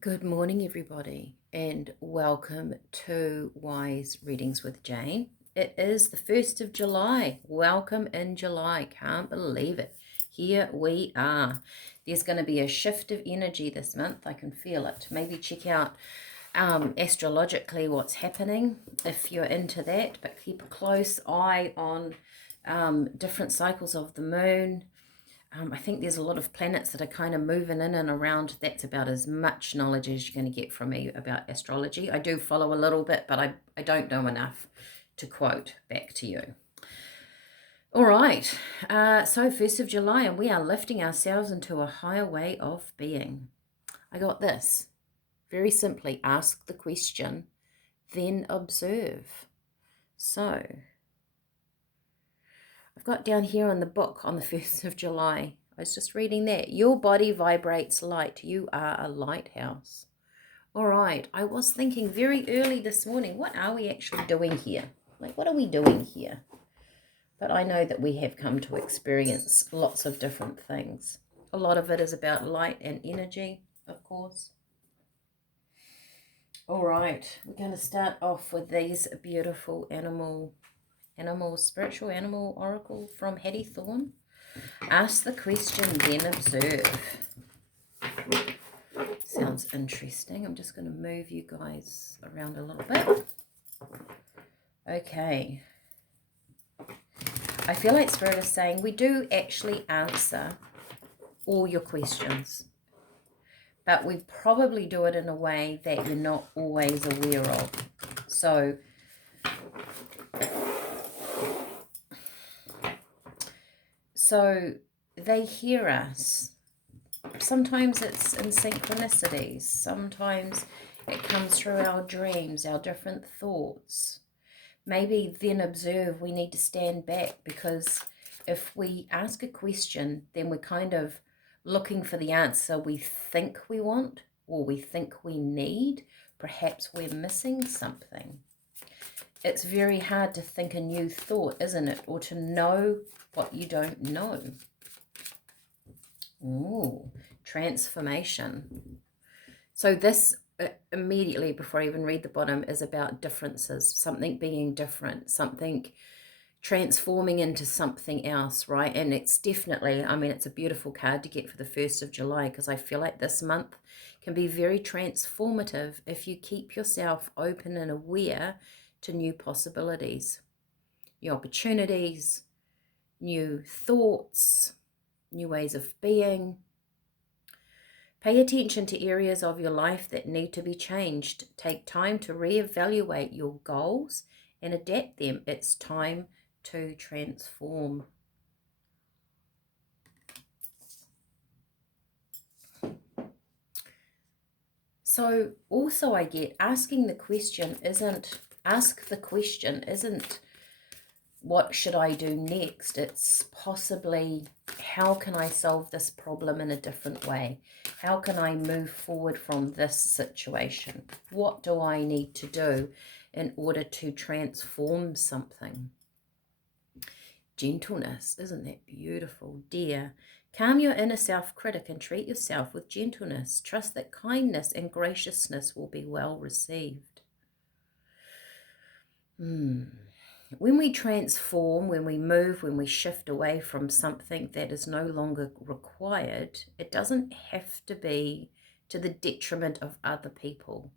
Good morning, everybody, and welcome to Wise Readings with Jane. It is the 1st of July. Welcome in July. Can't believe it. Here we are. There's going to be a shift of energy this month. I can feel it. Maybe check out astrologically what's happening if you're into that, but keep a close eye on different cycles of the moon. I think there's a lot of planets that are kind of moving in and around. That's about as much knowledge as you're going to get from me about astrology. I do follow a little bit, but I don't know enough to quote back to you. All right, so 1st of July, and we are lifting ourselves into a higher way of being. I got this. Very simply, ask the question, then observe. So, I've got down here in the book on the 1st of July, I was just reading that. Your body vibrates light. You are a lighthouse. All right, I was thinking very early this morning, what are we actually doing here? Like, what are we doing here? But I know that we have come to experience lots of different things. A lot of it is about light and energy, of course. All right, we're going to start off with these beautiful spiritual animal oracle from Hattie Thorne. Ask the question, then observe. Sounds interesting. I'm just going to move you guys around a little bit. Okay. I feel like Spirit is saying we do actually answer all your questions, but we probably do it in a way that you're not always aware of. So they hear us. Sometimes it's in synchronicities. Sometimes it comes through our dreams, our different thoughts. Maybe then observe, we need to stand back, because if we ask a question, then we're kind of looking for the answer we think we want or we think we need. Perhaps we're missing something. It's very hard to think a new thought, isn't it? Or to know what you don't know. Ooh, transformation. So this immediately, before I even read the bottom, is about differences, something being different, something transforming into something else, right? And it's definitely, I mean, it's a beautiful card to get for the 1st of July, because I feel like this month can be very transformative if you keep yourself open and aware to new possibilities, new opportunities, new thoughts, new ways of being. Pay attention to areas of your life that need to be changed. Take time to reevaluate your goals and adapt them. It's time to transform. So also I get asking the question isn't, what should I do next? It's possibly, how can I solve this problem in a different way? How can I move forward from this situation? What do I need to do in order to transform something? Gentleness, isn't that beautiful? Dear, calm your inner self-critic and treat yourself with gentleness. Trust that kindness and graciousness will be well received. When we transform, when we move, when we shift away from something that is no longer required, it doesn't have to be to the detriment of other people.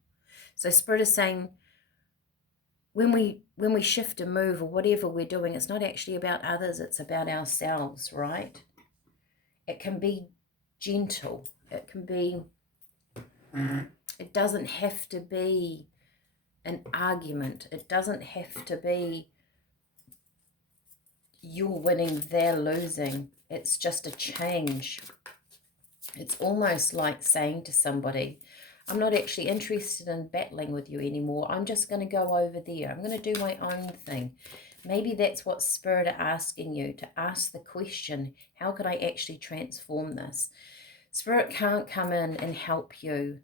So Spirit is saying, when we shift and move, or whatever we're doing, it's not actually about others, it's about ourselves, right? It can be gentle. It can be, it doesn't have to be an argument. It doesn't have to be you're winning, they're losing. It's just a change. It's almost like saying to somebody, I'm not actually interested in battling with you anymore. I'm just going to go over there. I'm going to do my own thing. Maybe that's what Spirit are asking you, to ask the question, how could I actually transform this? Spirit can't come in and help you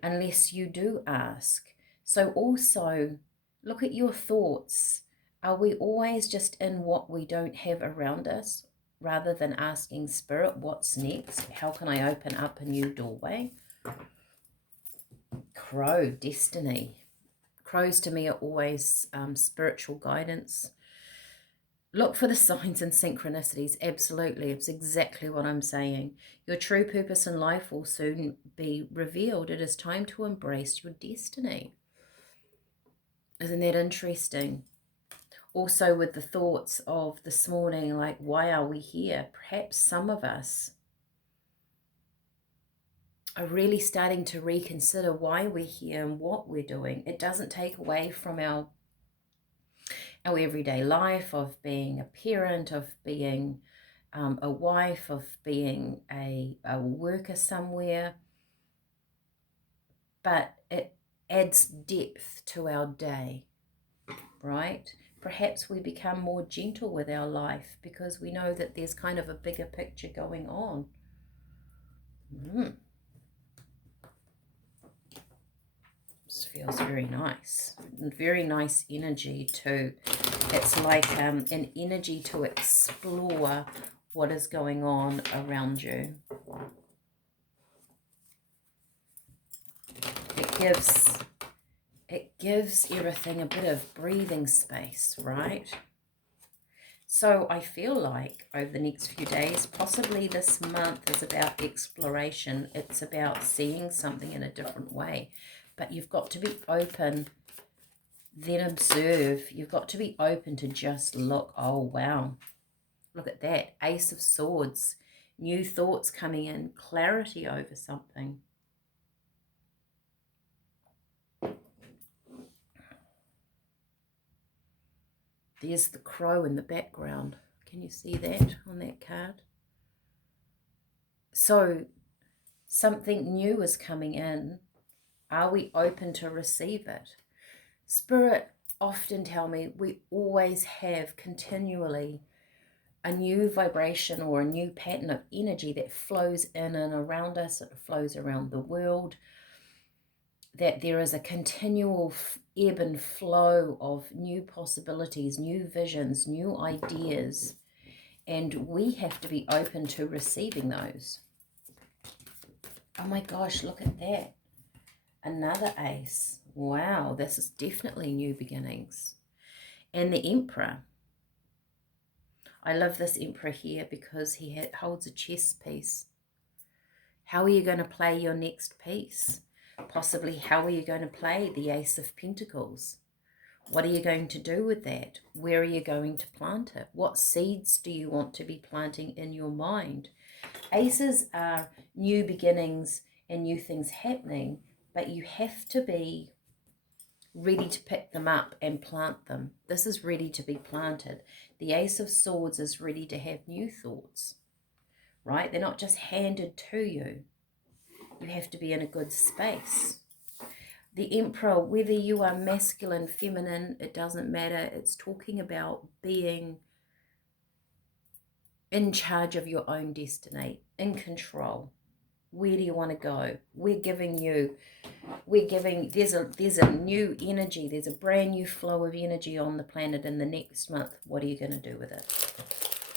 unless you do ask. So also look at your thoughts. Are we always just in what we don't have around us, rather than asking Spirit, what's next? How can I open up a new doorway? Crow, destiny. Crows to me are always spiritual guidance. Look for the signs and synchronicities. Absolutely. It's exactly what I'm saying. Your true purpose in life will soon be revealed. It is time to embrace your destiny. Isn't that interesting? Also with the thoughts of this morning, like, why are we here? Perhaps some of us are really starting to reconsider why we're here and what we're doing. It doesn't take away from our everyday life of being a parent, of being a wife, of being a worker somewhere, but it adds depth to our day, right? Perhaps we become more gentle with our life because we know that there's kind of a bigger picture going on. This feels very nice. Very nice energy too. It's like an energy to explore what is going on around you. It gives everything a bit of breathing space, right? So I feel like over the next few days, possibly this month, is about exploration. It's about seeing something in a different way. But you've got to be open, then observe. You've got to be open to just look. Oh, wow. Look at that. Ace of Swords. New thoughts coming in. Clarity over something. There's the crow in the background. Can you see that on that card? So something new is coming in. Are we open to receive it? Spirit often tell me we always have continually a new vibration or a new pattern of energy that flows in and around us. It flows around the world. That there is a continual ebb and flow of new possibilities, new visions, new ideas, and we have to be open to receiving those. Oh my gosh, look at that. Another ace. Wow, this is definitely new beginnings. And the Emperor. I love this Emperor here because he holds a chess piece. How are you going to play your next piece? Possibly, how are you going to play the Ace of Pentacles? What are you going to do with that? Where are you going to plant it? What seeds do you want to be planting in your mind? Aces are new beginnings and new things happening, but you have to be ready to pick them up and plant them. This is ready to be planted. The Ace of Swords is ready to have new thoughts, right? They're not just handed to you. You have to be in a good space. The Emperor, whether you are masculine, feminine, it doesn't matter. It's talking about being in charge of your own destiny, in control. Where do you want to go? There's a new energy, there's a brand new flow of energy on the planet in the next month. What are you going to do with it?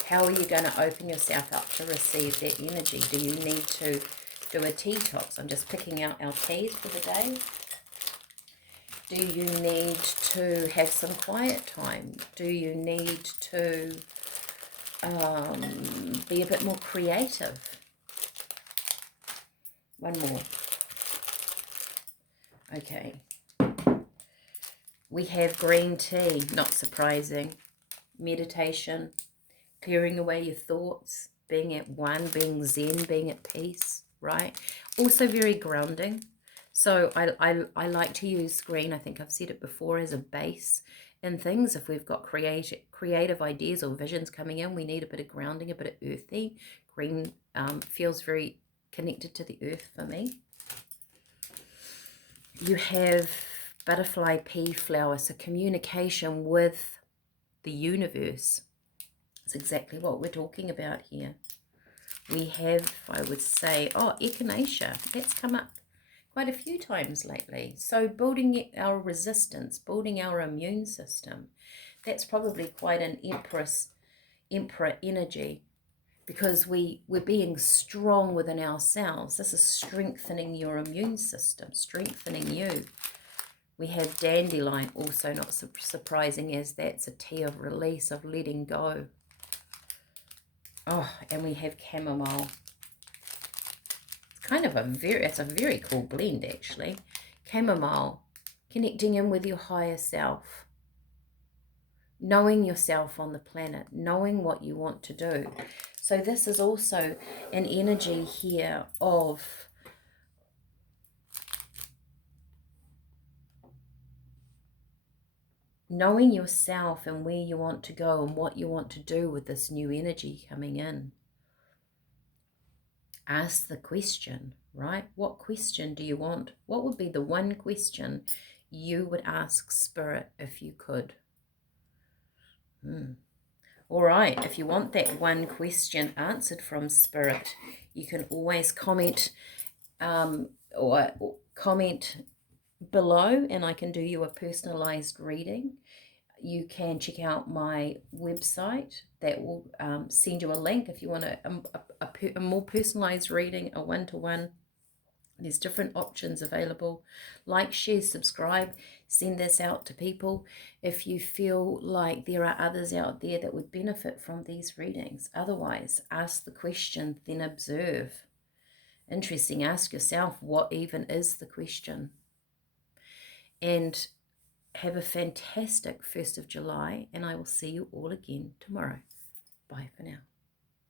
How are you going to open yourself up to receive that energy? Do you need to do a tea tox? I'm just picking out our teas for the day. Do you need to have some quiet time? Do you need to be a bit more creative? One more. Okay. We have green tea, not surprising. Meditation, clearing away your thoughts, being at one, being zen, being at peace, right? Also very grounding. So I like to use green, I think I've said it before, as a base in things. If we've got creative ideas or visions coming in, we need a bit of grounding, a bit of earthy. Green feels very connected to the earth for me. You have butterfly pea flower, so communication with the universe. It's exactly what we're talking about here. We have, I would say, echinacea. That's come up quite a few times lately. So building our resistance, building our immune system. That's probably quite an emperor energy. because we're being strong within ourselves. This is strengthening your immune system, strengthening you. We have dandelion, also not surprising, as that's a tea of release, of letting go. Oh, and we have chamomile. It's kind of it's a very cool blend, actually. Chamomile, connecting in with your higher self, knowing yourself on the planet, knowing what you want to do. So this is also an energy here of knowing yourself and where you want to go and what you want to do with this new energy coming in. Ask the question, right? What question do you want? What would be the one question you would ask Spirit if you could? All right, if you want that one question answered from Spirit, you can always comment or comment below, and I can do you a personalized reading. You can check out my website that will send you a link if you want a more personalized reading, a one-to-one. There's different options available. Like, share, subscribe, send this out to people if you feel like there are others out there that would benefit from these readings. Otherwise, ask the question, then observe. Interesting. Ask yourself, what even is the question? And have a fantastic 1st of July, and I will see you all again tomorrow. Bye for now.